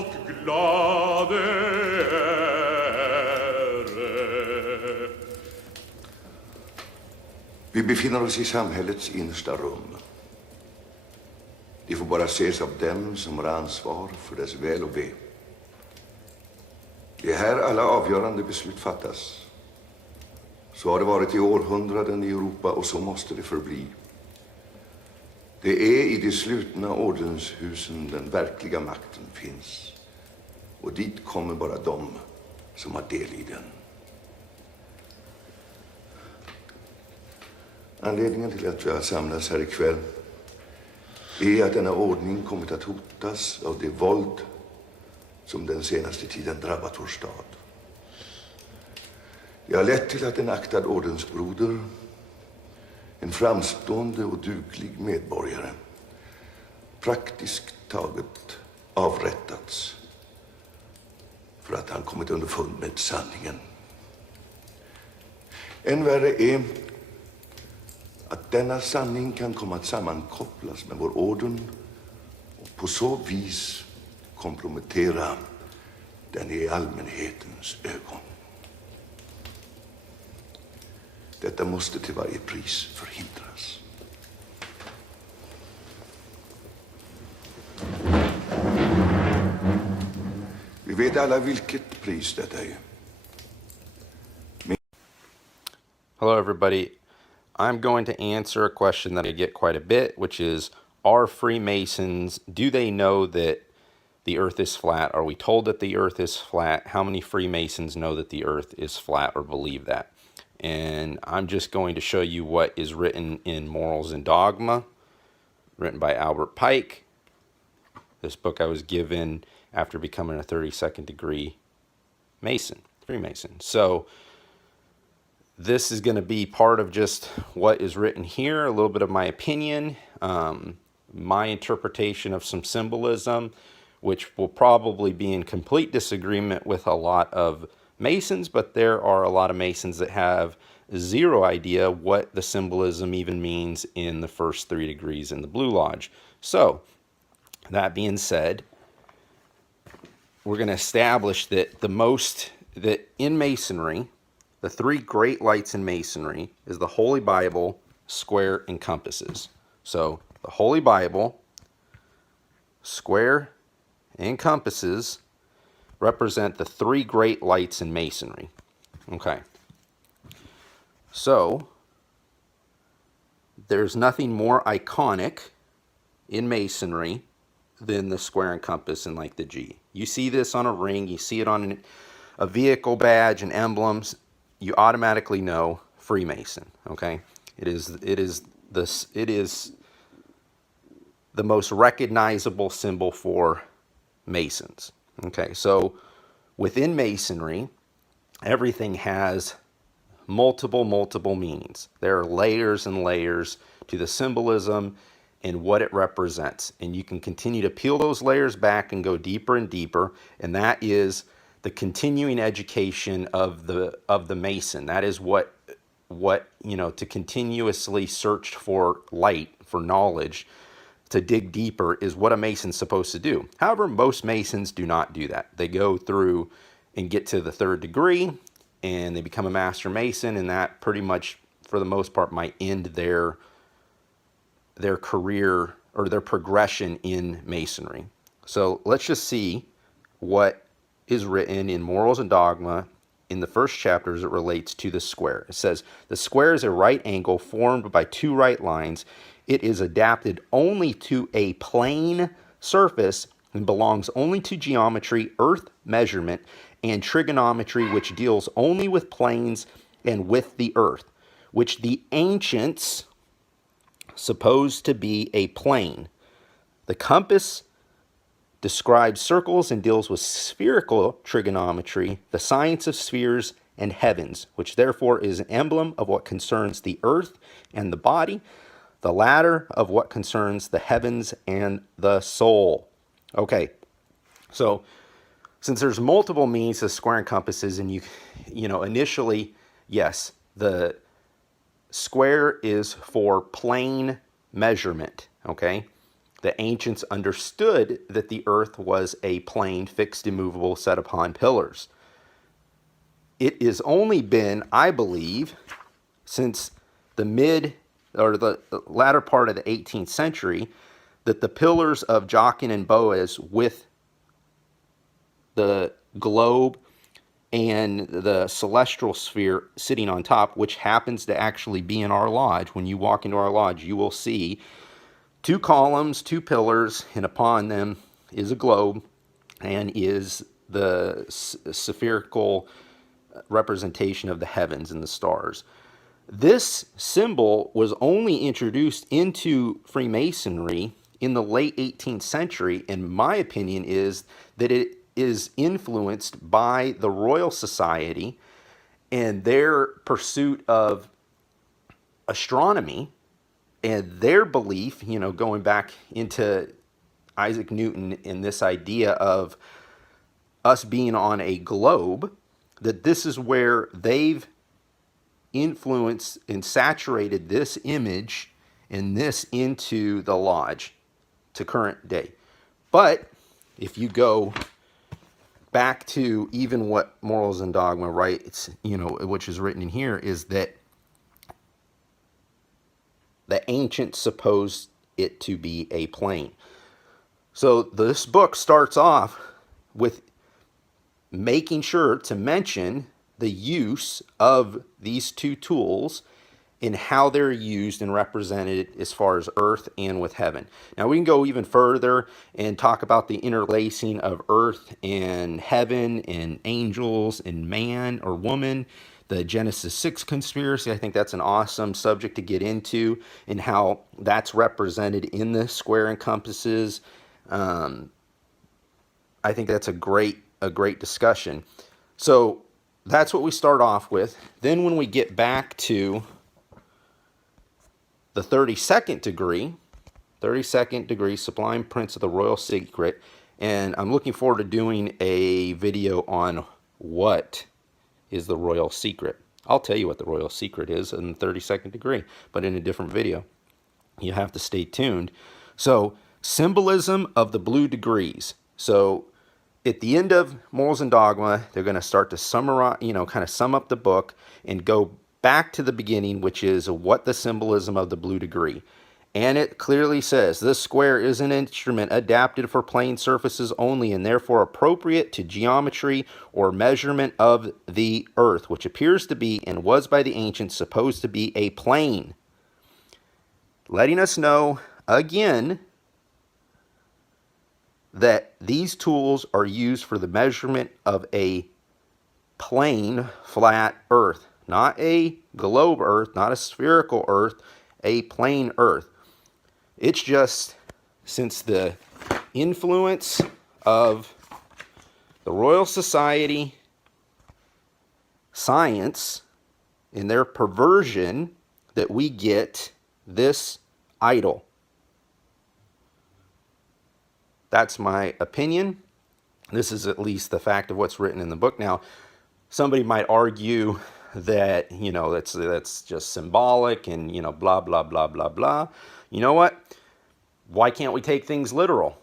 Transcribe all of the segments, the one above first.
och glade ära. Vi befinner oss i samhällets innersta rum. De får bara ses av dem som har ansvar för dess väl och ve. Det är här alla avgörande beslut fattas. Så har det varit i århundraden i Europa och så måste det förbli. Det är i de slutna ordenshusen den verkliga makten finns. Och dit kommer bara de som har del i den. Anledningen till att vi har samlats här ikväll är att denna ordning kommit att hotas av det våld som den senaste tiden drabbat vår stad. Det har lett till att en aktad ordensbroder, en framstående och duglig medborgare, praktiskt taget avrättats för att han kommit underfund med sanningen. Än värre är att denna sanning kan komma att sammankopplas med vår orden och på så vis kompromettera den i allmänhetens ögon. Detta måste till varje pris förhindras. Vi vet alla vilket pris detta är. Hello everybody. I'm going to answer a question that I get quite a bit, which is, are Freemasons, do they know that the earth is flat? Are we told that the earth is flat? How many Freemasons know that the earth is flat or believe that? And I'm just going to show you what is written in Morals and Dogma, written by Albert Pike. This book I was given after becoming a 32nd degree Mason, Freemason. So this is going to be part of just what is written here, a little bit of my opinion, my interpretation of some symbolism, which will probably be in complete disagreement with a lot of Masons, but there are a lot of Masons that have zero idea what the symbolism even means in the first 3 degrees in the Blue Lodge. So, that being said, we're going to establish that that in Masonry, the 3 great lights in Masonry is the Holy Bible, square, and compasses. So, the Holy Bible, square, and compasses represent the 3 great lights in Masonry. Okay. So, there's nothing more iconic in Masonry than the square and compass and like the G. You see this on a ring, you see it on a vehicle badge and emblems, you automatically know Freemason. Okay? It is the most recognizable symbol for Masons. Okay, so within Masonry, everything has multiple meanings. There are layers and layers to the symbolism and what it represents. And you can continue to peel those layers back and go deeper and deeper. And that is the continuing education of the Mason. That is what to continuously search for light, for knowledge, to dig deeper is what a Mason's supposed to do. However, most Masons do not do that. They go through and get to the 3rd degree and they become a Master Mason, and that pretty much, for the most part, might end their career or their progression in Masonry. So let's just see what is written in Morals and Dogma in the first chapter as it relates to the square. It says, the square is a right angle formed by 2 right lines. It is adapted only to a plane surface and belongs only to geometry, earth measurement, and trigonometry, which deals only with planes and with the earth, which the ancients supposed to be a plane. The compass describes circles and deals with spherical trigonometry, the science of spheres and heavens, which therefore is an emblem of what concerns the earth and the body, the latter of what concerns the heavens and the soul. Okay, so since there's multiple meanings of square and compasses, and you initially, yes, the square is for plane measurement, okay? The ancients understood that the earth was a plane, fixed, immovable, set upon pillars. It has only been, I believe, since the latter part of the 18th century that the pillars of Jachin and Boaz with the globe and the celestial sphere sitting on top, which happens to actually be in our lodge. When you walk into our lodge, you will see 2 columns, 2 pillars, and upon them is a globe and is the spherical representation of the heavens and the stars. This symbol was only introduced into Freemasonry in the late 18th century, and my opinion is that it is influenced by the Royal Society and their pursuit of astronomy and their belief, going back into Isaac Newton and this idea of us being on a globe, that this is where they've influenced and saturated this image and this into the lodge to current day. But if you go back to even what Morals and Dogma writes, which is written in here, is that the ancients supposed it to be a plane. So this book starts off with making sure to mention the use of these 2 tools and how they're used and represented as far as earth and with heaven. Now we can go even further and talk about the interlacing of earth and heaven and angels and man or woman, the Genesis 6 conspiracy. I think that's an awesome subject to get into, and how that's represented in the square and compasses. I think that's a great discussion. So that's what we start off with. Then when we get back to the 32nd degree, Sublime Prince of the Royal Secret, and I'm looking forward to doing a video on what is the Royal Secret. I'll tell you what the Royal Secret is in the 32nd degree, but in a different video. You have to stay tuned. So, symbolism of the blue degrees. So, at the end of Morals and Dogma, they're going to start to summarize, kind of sum up the book and go back to the beginning, which is what the symbolism of the blue degree. And it clearly says, this square is an instrument adapted for plane surfaces only, and therefore appropriate to geometry or measurement of the earth, which appears to be and was by the ancients supposed to be a plane. Letting us know, again, that these tools are used for the measurement of a plane, flat earth. Not a globe earth, not a spherical earth, a plane earth. It's just, since the influence of the Royal Society, science, and their perversion, that we get this idol. That's my opinion. This is at least the fact of what's written in the book. Now, somebody might argue that, that's just symbolic and, blah, blah, blah, blah, blah. You know what? Why can't we take things literal?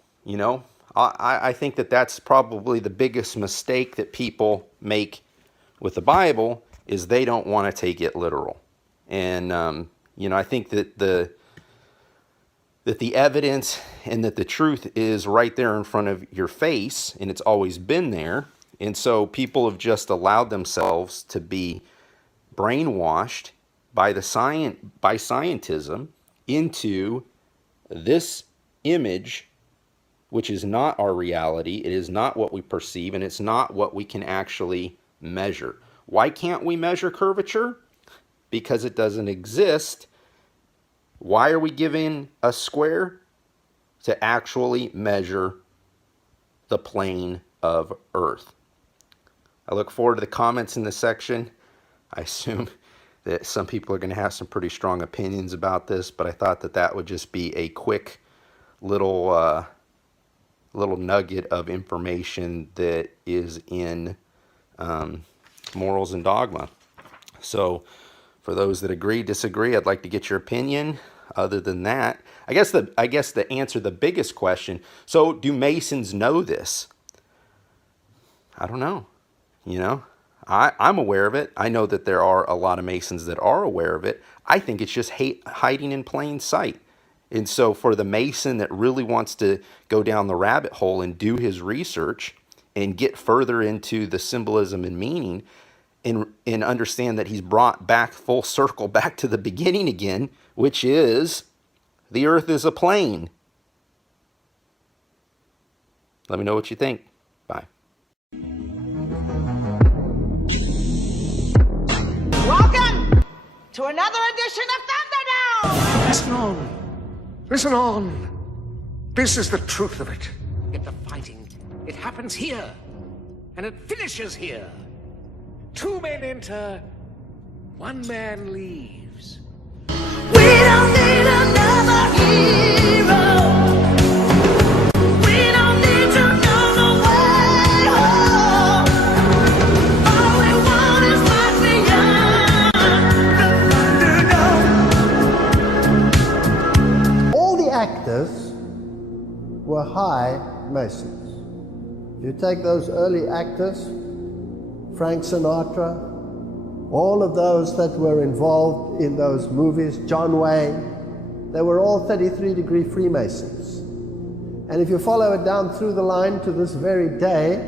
I think that that's probably the biggest mistake that people make with the Bible, is they don't want to take it literal. And, I think that the evidence and that the truth is right there in front of your face, and it's always been there. And so people have just allowed themselves to be brainwashed by scientism into this image, which is not our reality. It is not what we perceive, and it's not what we can actually measure. Why can't we measure curvature? Because it doesn't exist. Why are we given a square? To actually measure the plane of Earth. I look forward to the comments in this section. I assume that some people are going to have some pretty strong opinions about this, but I thought that that would just be a quick little nugget of information that is in Morals and Dogma. So for those that agree, disagree, I'd like to get your opinion. other than that, I guess the answer to the biggest question, so do Masons know this? I don't know. You know, I'm aware of it. I know that there are a lot of Masons that are aware of it. I think it's just hiding in plain sight. And so for the Mason that really wants to go down the rabbit hole and do his research and get further into the symbolism and meaning and understand that he's brought back full circle back to the beginning again, which is the earth is a plane. Let me know what you think. Bye. Welcome to another edition of Thunderdome! Listen on. Listen on. This is the truth of it. Yet the fighting, it happens here. And it finishes here. 2 men enter, 1 man leaves. We don't need another hero. We don't need to know the way home. All we want is what's beyond the Thunderdome. All the actors were high Masons. If you take those early actors, Frank Sinatra, all of those that were involved in those movies, John Wayne, they were all 33-degree Freemasons. And if you follow it down through the line to this very day,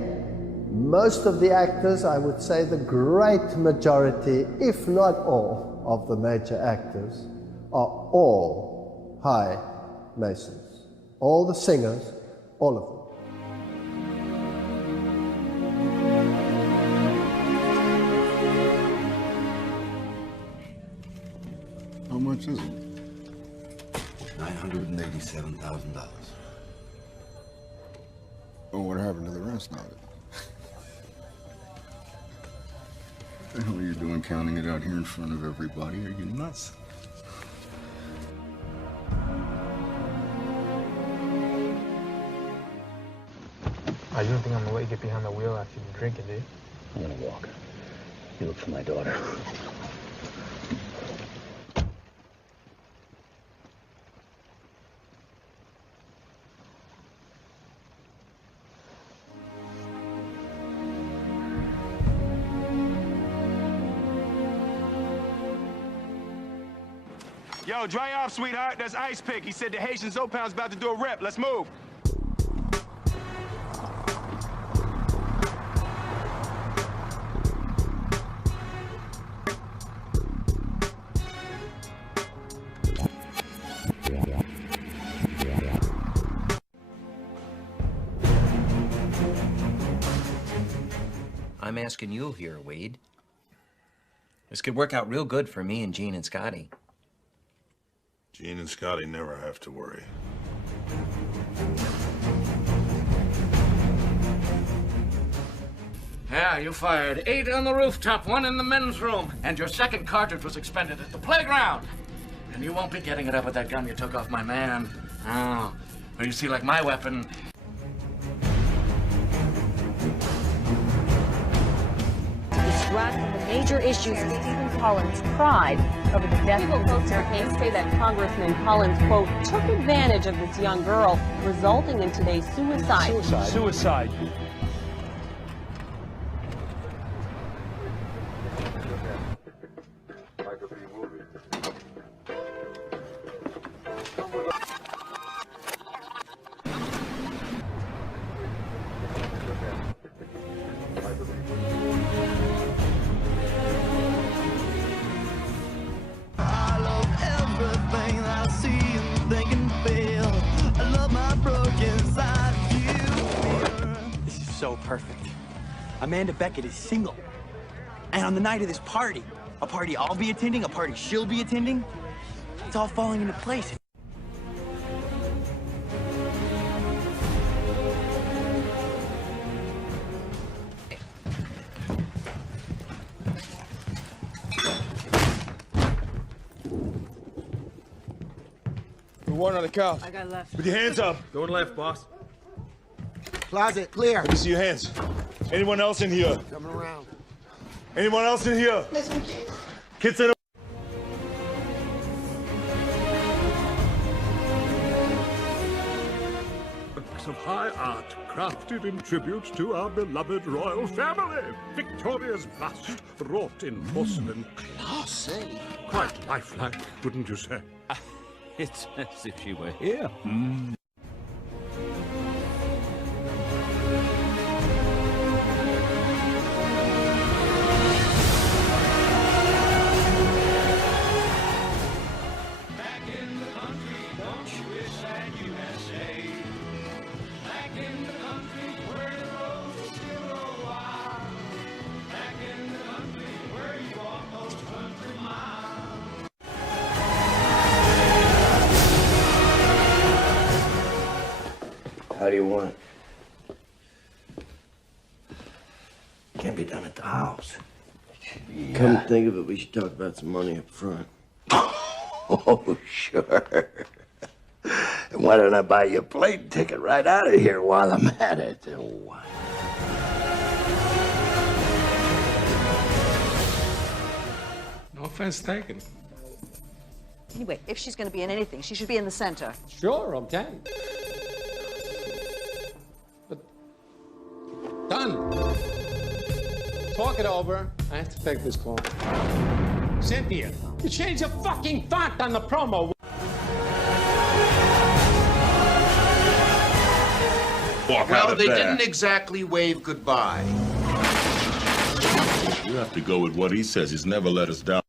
most of the actors, I would say the great majority, if not all, of the major actors are all high Masons. All the singers, all of them. How much is it? $987,000. Oh, what happened to the rest of it? What the hell are you doing counting it out here in front of everybody? Are you nuts? You don't think I'm gonna let you get behind the wheel after you've been drinking, do you? I'm gonna walk. You look for my daughter. Yo, dry off, sweetheart. That's Ice Pick. He said the Haitian Zopound's about to do a rep. Let's move. I'm asking you here, Wade. This could work out real good for me and Gene and Scotty. Gene and Scotty never have to worry. Yeah, you fired 8 on the rooftop, 1 in the men's room, and your second cartridge was expended at the playground. And you won't be getting it up with that gun you took off my man. Oh, well, you see, like my weapon. Distract from the major issues of Stephen Collins' pride over the death of folks in the case say that Congressman Collins, quote, took advantage of this young girl, resulting in today's suicide. Suicide. So perfect. Amanda Beckett is single. And on the night of this party, a party I'll be attending, a party she'll be attending, it's all falling into place. One on the couch. I got left. With your hands up. Going left, boss. Closet, clear. Let me see your hands. Anyone else in here? Coming around. Anyone else in here? Kids in high art crafted in tribute to our beloved royal family. Victoria's bust, wrought in porcelain. Classy. Quite lifelike, wouldn't you say? It's as if she were here. How do you want it? Can't be done at the house. Yeah. Come to think of it, we should talk about some money up front. Oh, sure. And why don't I buy you a plane ticket right out of here while I'm at it? Oh. No offense taken. Anyway, if she's going to be in anything, she should be in the center. Sure, okay. But done. Talk it over. I have to take this call. Cynthia, you changed the fucking font on the promo. Well, they didn't exactly wave goodbye. You have to go with what he says. He's never let us down.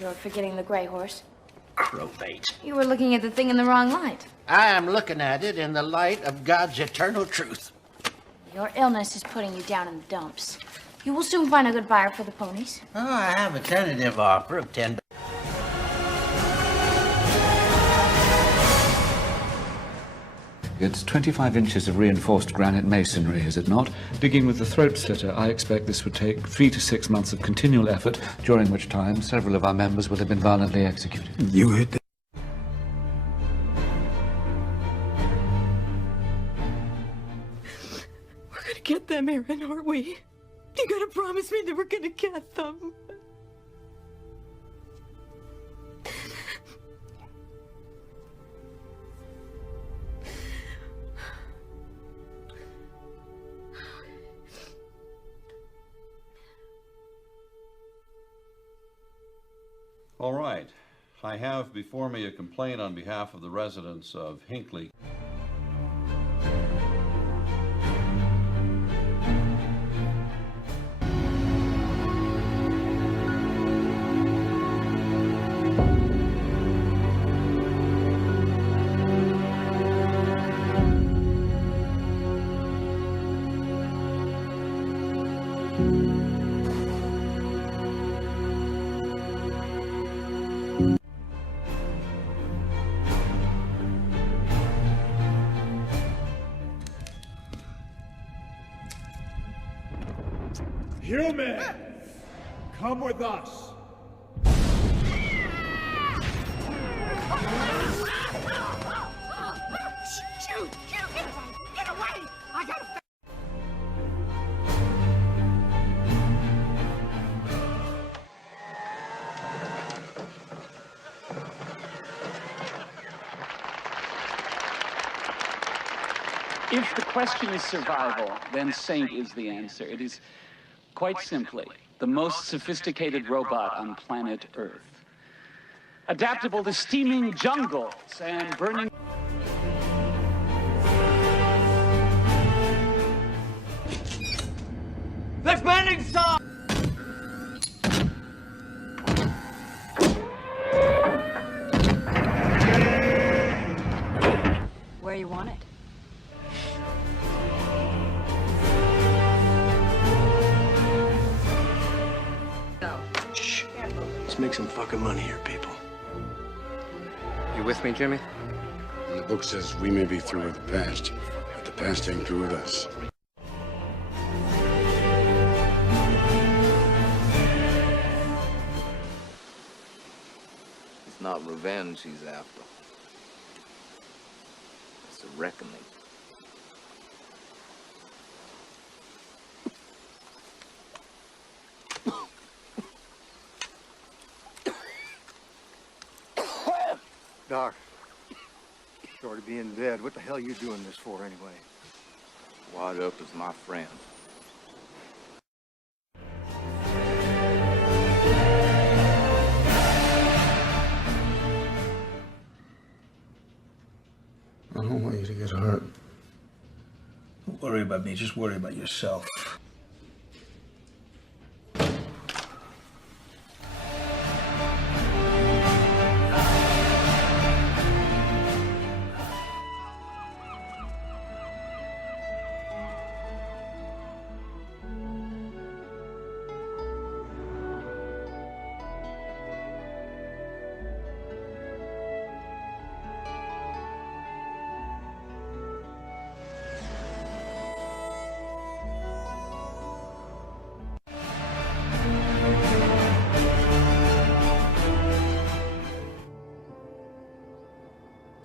You're forgetting the gray horse. Crowbait. You were looking at the thing in the wrong light. I am looking at it in the light of God's eternal truth. Your illness is putting you down in the dumps. You will soon find a good buyer for the ponies. Oh, I have a tentative offer of $10. It's 25 inches of reinforced granite masonry, is it not? Digging with the throat slitter, I expect this would take 3 to 6 months of continual effort, during which time several of our members will have been violently executed. You hit the... We're going to get them, Aaron, aren't we? You got to promise me that we're going to get them. All right. I have before me a complaint on behalf of the residents of Hinckley. Human! Come with us! Shoot! Get away! I gotta... If the question is survival, then Saint is the answer. It is quite simply the most sophisticated robot on planet Earth. Adaptable to steaming jungles and burning... Let's landing some! Where you want it? Shh. Let's make some fucking money here, people. You with me, Jimmy? And the book says we may be through with the past, but the past ain't through with us. It's not revenge he's after. It's a reckoning. Doc, you ought to be in bed. What the hell are you doing this for, anyway? Wad Up is my friend. I don't want you to get hurt. Don't worry about me. Just worry about yourself.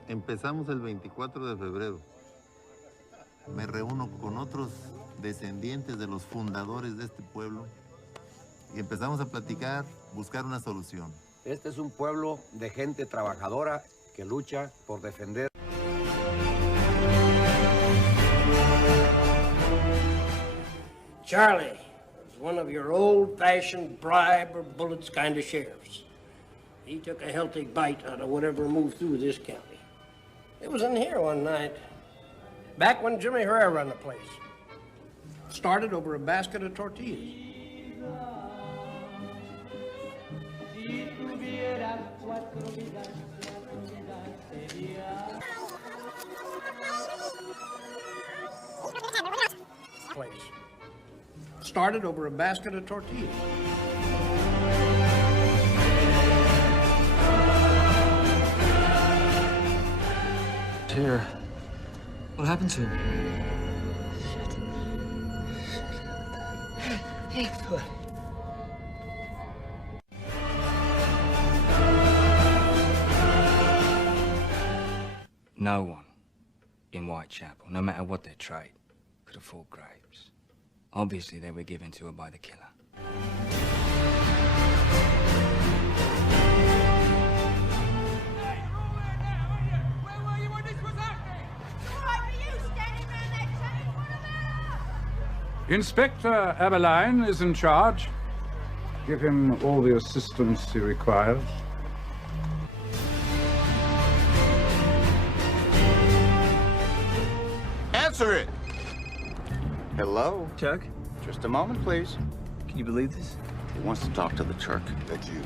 Empezamos el 24 de febrero. Me reúno con otros descendientes de los fundadores de este pueblo y empezamos a platicar, buscar una solución. Este es un pueblo de gente trabajadora que lucha por defender. Charlie was one of your old-fashioned bribe or bullets kind of sheriffs. He took a healthy bite out of whatever moved through this county. It was in here one night, back when Jimmy Herrera ran the place. Started over a basket of tortillas. Place. Started over a basket of tortillas. Here. What happened to him? Hey, what? No one in Whitechapel, no matter what their trade, could afford grapes. Obviously, they were given to her by the killer. Inspector Aberline is in charge. Give him all the assistance he requires. Answer it! Hello? Chuck? Just a moment, please. Can you believe this? He wants to talk to the Turk. That's you.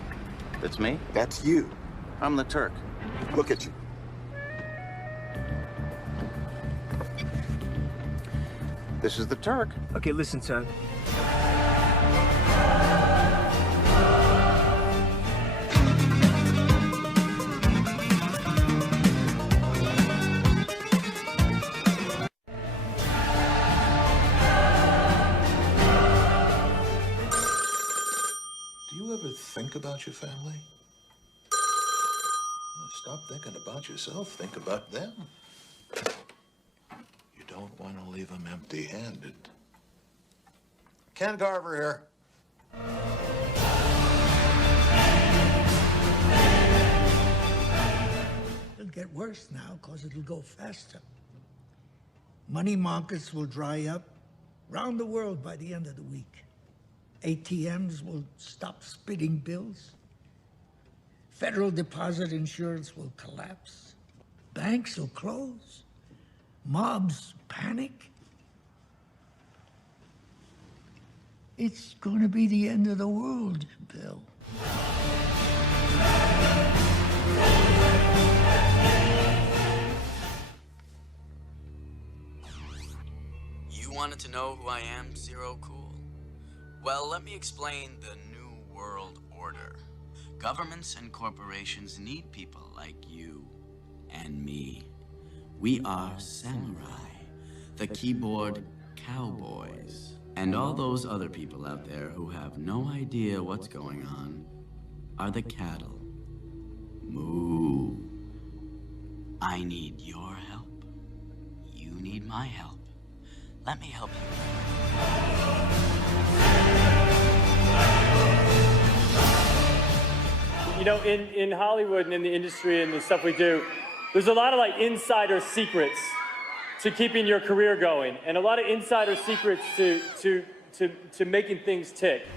That's me? That's you. I'm the Turk. Look at you. This is the Turk. Okay, listen, son. Do you ever think about your family? Stop thinking about yourself. Think about them. You don't want to leave them empty-handed. Ken Garver here. It'll get worse now because it'll go faster. Money markets will dry up round the world by the end of the week. ATMs will stop spitting bills. Federal deposit insurance will collapse. Banks will close. Mobs panic. It's going to be the end of the world, Bill. You wanted to know who I am, Zero Cool? Well, let me explain the New World Order. Governments and corporations need people like you and me. We are samurai, the keyboard cowboys. And all those other people out there who have no idea what's going on are the cattle. Moo. I need your help. You need my help. Let me help you. You You know, in Hollywood and in the industry and the stuff we do, there's a lot of like insider secrets to keeping your career going, and a lot of insider secrets to making things tick.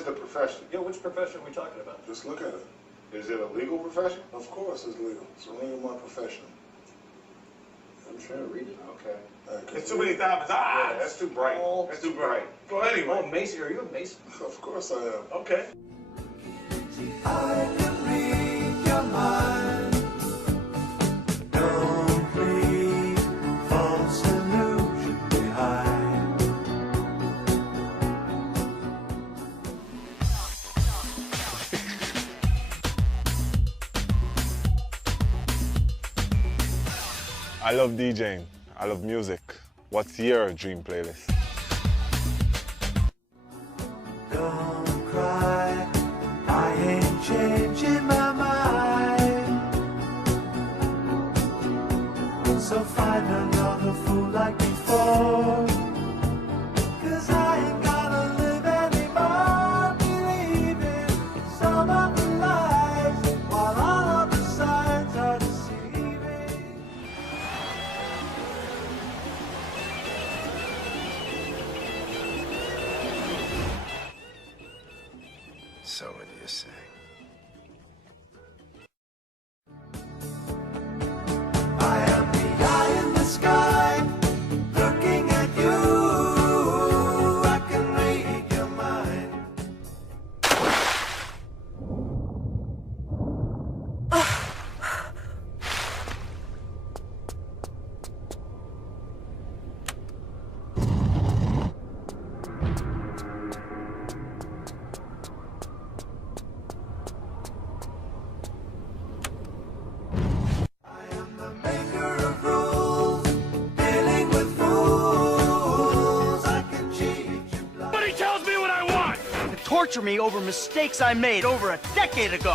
is the profession? Yeah, which profession are we talking about? Just look at it. Is it a legal profession? Of course it's legal. It's a ring of my profession. I'm trying to read it. Okay. It's too many diamonds. Yeah, that's too bright. That's too bright. Go anyway. Oh, Mason, are you a Mason? Of course I am. Okay. I can read your mind. Don't leave false illusion behind. I love DJing. I love music. What's your dream playlist? Don't cry, I ain't changing my mind. So find another fool like before. 'Cause I ain't gotta live anymore believing some of the lies, while all of the signs are deceiving. So what do you say? I am the eye in the sky, looking at you. I can read your mind. Maker of rules, dealing with fools. I can cheat you blind. Somebody tells me what I want! To torture me over mistakes I made over a decade ago!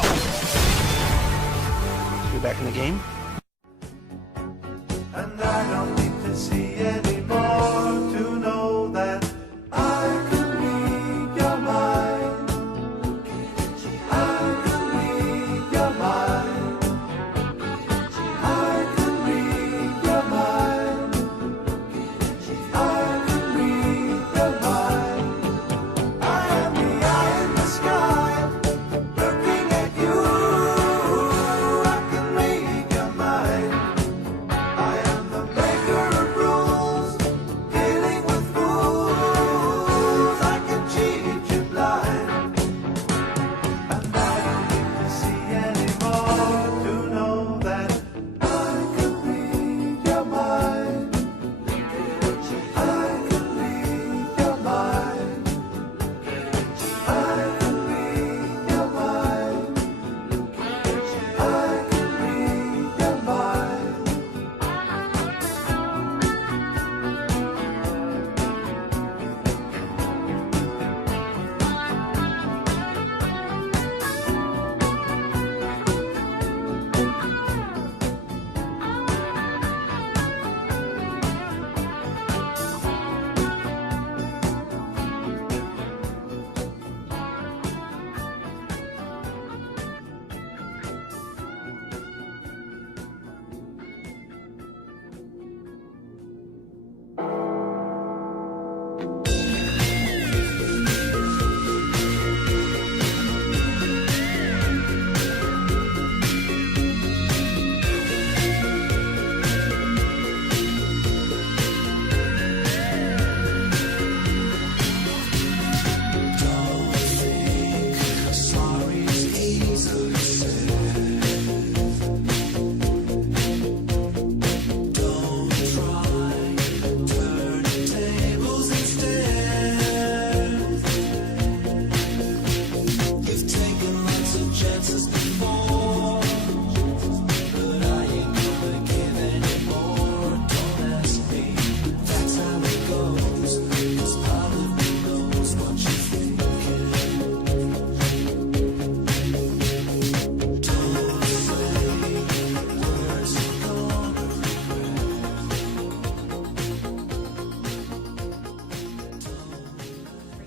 You back in the game? And I don't need to see anymore to know that I can read your mind. I can read your mind. I can read your mind. I can read your mind. I am the eye in the sky, looking at you. I can read your mind. I am the maker of rules, dealing with fools. I can cheat you blind. And I don't need to see anymore to know that I can read your mind. I can read your mind. I can read your mind. I can read your mind.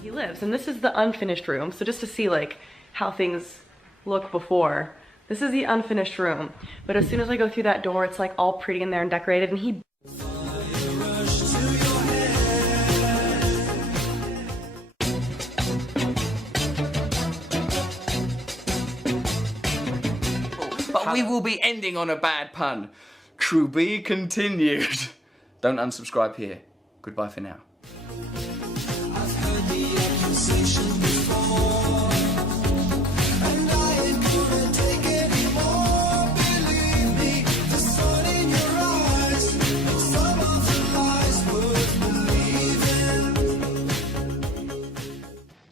He lives, and this is the unfinished room. So just to see like how things look before, this is the unfinished room. But as soon as I go through that door, it's like all pretty in there and decorated, and he But we will be ending on a bad pun. Crew B continued. Don't unsubscribe here. Goodbye for now. I've heard the accusation before, and I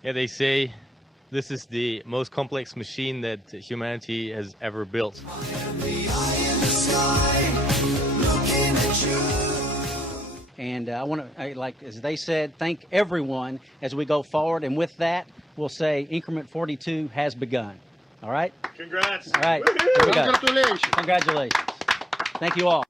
Yeah, they say this is the most complex machine that humanity has ever built. And I want to, like as they said, thank everyone as we go forward. And with that, we'll say increment 42 has begun. All right? Congrats. All right. Here we go. Congratulations. Congratulations. Thank you all.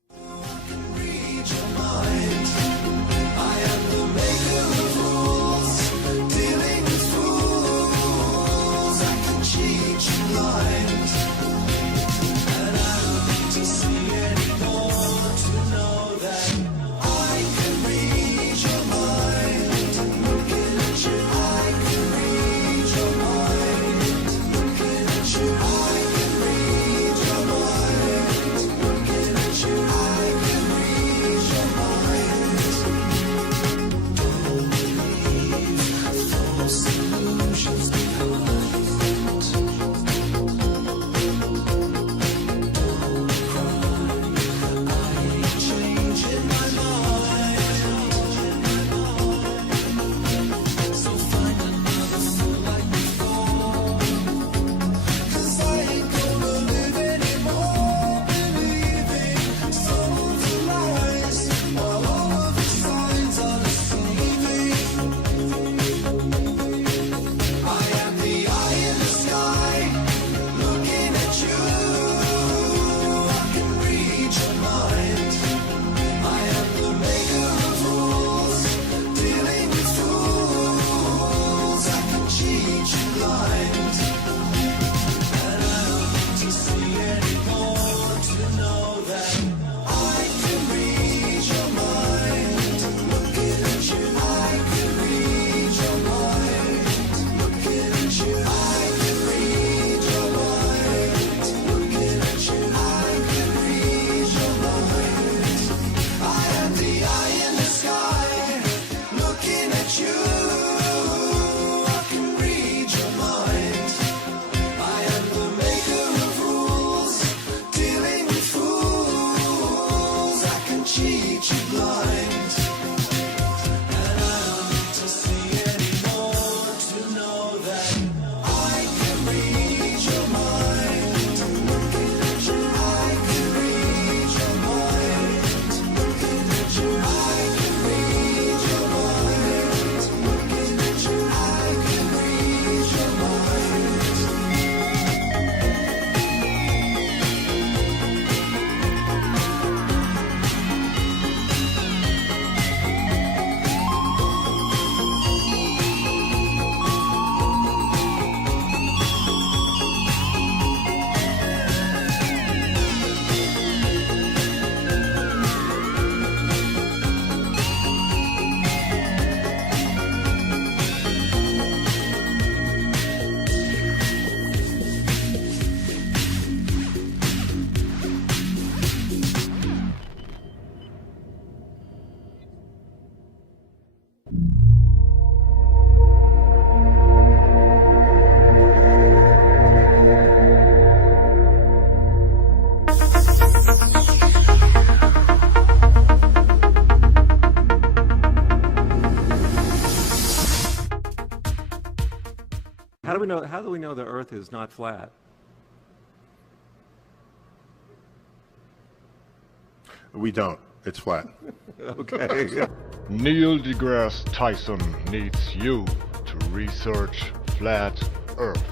How do we know the Earth is not flat? We don't. It's flat. Okay. Neil deGrasse Tyson needs you to research flat Earth.